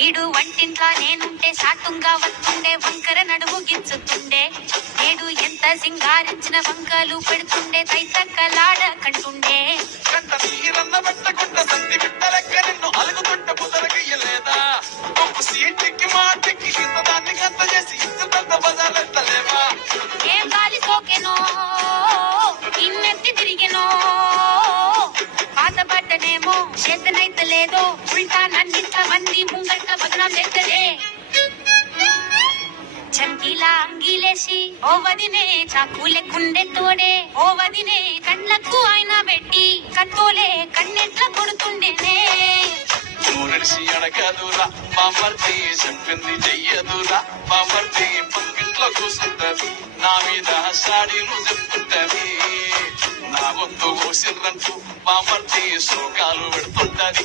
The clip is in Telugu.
వీడు వంటింట్లా నేనుంటే సాటుంగా వస్తుండే వంకర నడుము గిచ్చుతుండే నేడు ఎంత సింగారించిన వంకలు పెడుతుండే తైతక్కలాడ కంటుండే కంట నీరన్న పెట్టకుండా సంధి బిడ్డలెక్క నిన్ను అలుగుతుంటే బుదరగియ్యలేదా సీటికి మాటికి ఇంత దాన్ని గంత చేసి ఇంత పెద్ద బజార్లెత్తలేవా ఏం గాలి సోకెనో ఇన్నెత్తి తిరిగెనో బాధపడ్డనేమో చేతనైతే లేదో ఉల్టా నన్నింత మంది ముంగట బదనాం చేస్తలే చంకీలా అంగీలేసి ఓ వదినే చాకులెక్కుండే తోడే ఓ వదినే కళ్ళకు ఆయన పెట్టి కత్తోలే కన్నెట్ల కొడుతుండేనే నడిసి అడగదురా బామర్తి చెప్పింది చెయ్యదురా బామర్తి పక్కింట్లో కూసుంటది నా మీద సాడీలు చెప్తుంటది నా గొంతు కోసిండ్రంటూ బామర్తి శోకాలు పెడుతుంటది